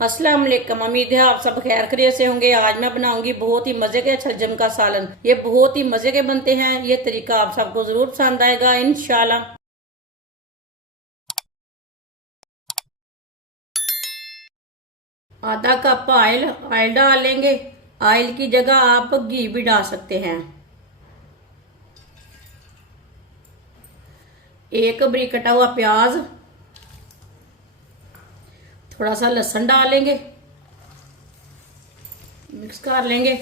अस्सलाम वालेकुम। उम्मीद है आप सब खैर खैरियत से होंगे। आज मैं बनाऊंगी बहुत ही मजे के छलजम का सालन। ये बहुत ही मजे के बनते हैं। ये तरीका आप सबको जरूर पसंद आएगा इंशाल्लाह। आधा कप ऑयल डाल लेंगे। ऑयल की जगह आप घी भी डाल सकते हैं। एक बारीक कटा हुआ प्याज, थोड़ा सा लहसुन डाल लेंगे, मिक्स कर लेंगे।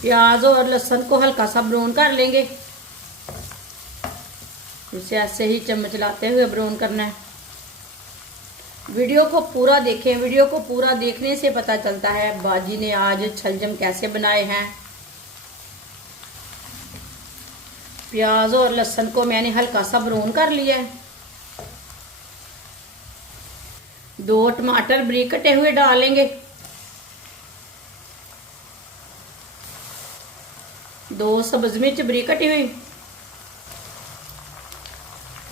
प्याज और लहसुन को हल्का सा ब्राउन कर लेंगे। इसे ऐसे ही चम्मच चलाते हुए ब्राउन करना है। वीडियो को पूरा देखें। वीडियो को पूरा देखने से पता चलता है बाजी ने आज छलजम कैसे बनाए हैं। प्याज और लहसुन को मैंने हल्का सा ब्राउन कर लिया है। 2 टमाटर बारीक कटे हुए डालेंगे। 2 सब्ज मिर्च बारीक कटी हुई।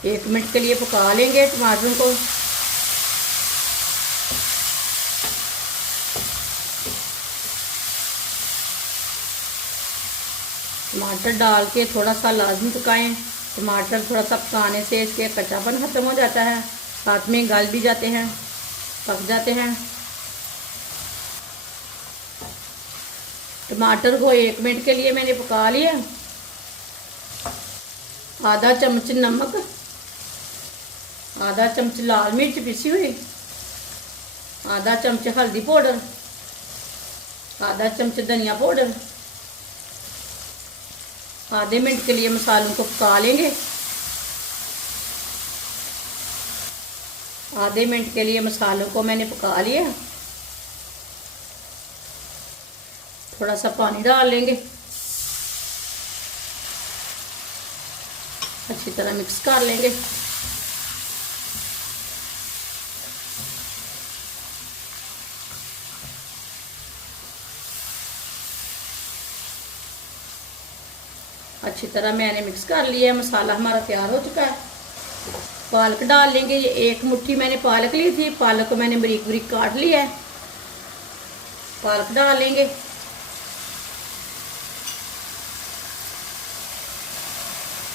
1 मिनट के लिए पका लेंगे टमाटर को। टमाटर डाल के थोड़ा सा लाजमी पकाएं। टमाटर थोड़ा सा पकाने से इसके कच्चापन खत्म हो जाता है, साथ में गल भी जाते हैं, पक जाते हैं। टमाटर को 1 मिनट के लिए मैंने पका लिया। आधा चम्मच नमक, आधा चम्मच लाल मिर्च पिसी हुई, आधा चम्मच हल्दी पाउडर, आधा चम्मच धनिया पाउडर। आधे मिनट के लिए मसालों को पका लेंगे। आधे मिनट के लिए मसालों को मैंने पका लिया। थोड़ा सा पानी डाल लेंगे। अच्छी तरह मिक्स कर लेंगे। अच्छी तरह मैंने मिक्स कर लिया। मसाला हमारा तैयार हो चुका है। पालक डाल लेंगे। ये 1 मुट्ठी मैंने पालक ली थी। पालक को मैंने बारीक बारीक काट लिया है। पालक डाल लेंगे।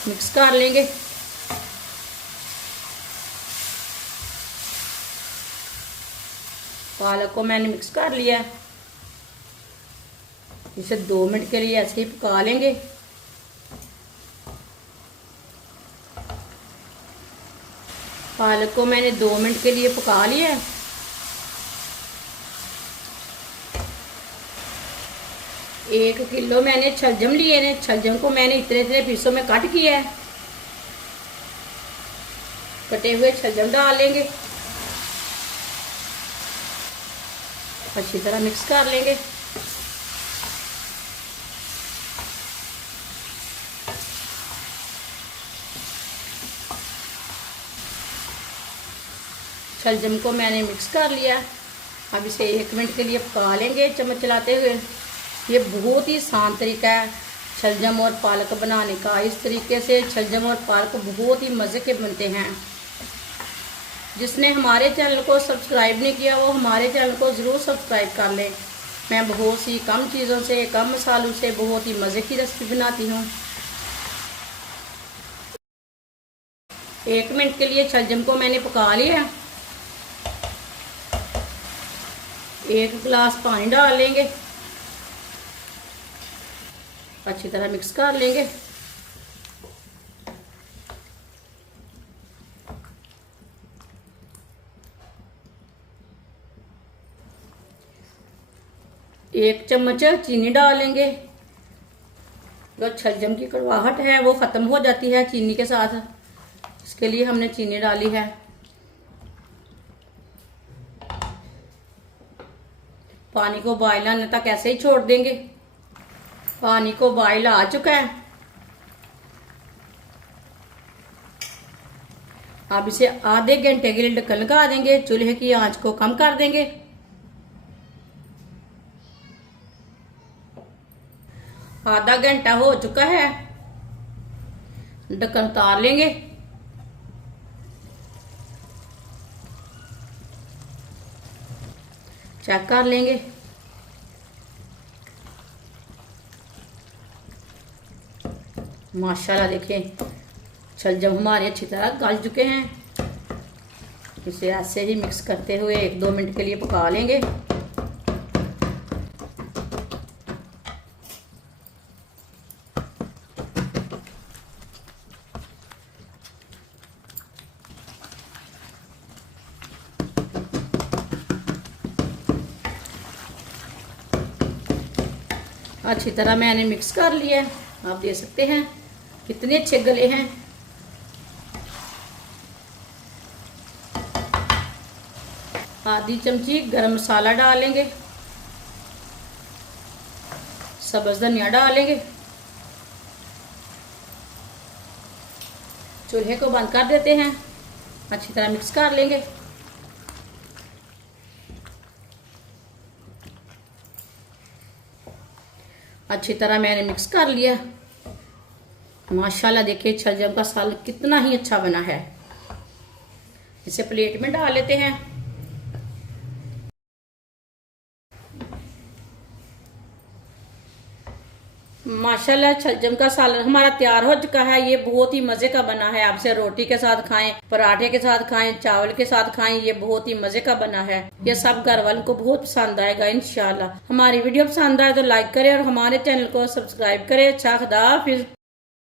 मिक्स कर लेंगे। पालक को मैंने मिक्स कर लिया है। इसे 2 मिनट के लिए ऐसे ही पका लेंगे। पालक को मैंने 2 मिनट के लिए पका लिया है। एक किलो मैंने छलजम लिए ने। छलजम को मैंने इतने इतने पीसों में कट किया है। कटे हुए छलजम डाल लेंगे। अच्छी तरह मिक्स कर लेंगे। छलजम को मैंने मिक्स कर लिया। अब इसे 1 मिनट के लिए पका लेंगे चम्मच चलाते हुए। ये बहुत ही आसान तरीका है छलजम और पालक बनाने का। इस तरीके से छलजम और पालक बहुत ही मज़े के बनते हैं। जिसने हमारे चैनल को सब्सक्राइब नहीं किया वो हमारे चैनल को ज़रूर सब्सक्राइब कर लें। मैं बहुत सी कम चीज़ों से, कम मसालों से बहुत ही मज़े की रेसिपी बनाती हूँ। 1 मिनट के लिए छलजम को मैंने पका लिया। 1 गिलास पानी डाल लेंगे। अच्छी तरह मिक्स कर लेंगे। एक चम्मच चीनी डालेंगे। जो छलजम की कड़वाहट है वो ख़त्म हो जाती है चीनी के साथ। इसके लिए हमने चीनी डाली है। पानी को बॉयल आने तक ऐसे ही छोड़ देंगे। पानी को बॉयल आ चुका है। अब इसे आधे घंटे के लिए ढक्कन लगा देंगे। चूल्हे की आंच को कम कर देंगे। आधा घंटा हो चुका है। ढक्कन उतार लेंगे। चेक कर लेंगे। माशाल्लाह देखें शलजम हमारे अच्छी तरह गल चुके हैं। इसे ऐसे ही मिक्स करते हुए 1-2 मिनट के लिए पका लेंगे। अच्छी तरह मैंने मिक्स कर लिया है। आप देख सकते हैं कितने अच्छे गले हैं। आधी चमची गरम मसाला डालेंगे, सब्ज धनिया डालेंगे। चूल्हे को बंद कर देते हैं, अच्छी तरह मिक्स कर लेंगे। अच्छी तरह मैंने मिक्स कर लिया। माशाल्लाह देखिए शलजम का सालन कितना ही अच्छा बना है। इसे प्लेट में डाल लेते हैं। माशाल्लाह शलजम का सालन हमारा तैयार हो चुका है। ये बहुत ही मजे का बना है। आप इसे रोटी के साथ खाएं, पराठे के साथ खाएं, चावल के साथ खाएं। ये बहुत ही मजे का बना है। ये सब घर वालों को बहुत पसंद आएगा इंशाल्लाह। हमारी वीडियो पसंद आए तो लाइक करें और हमारे चैनल को सब्सक्राइब करें। अच्छा खुदा हाफिज।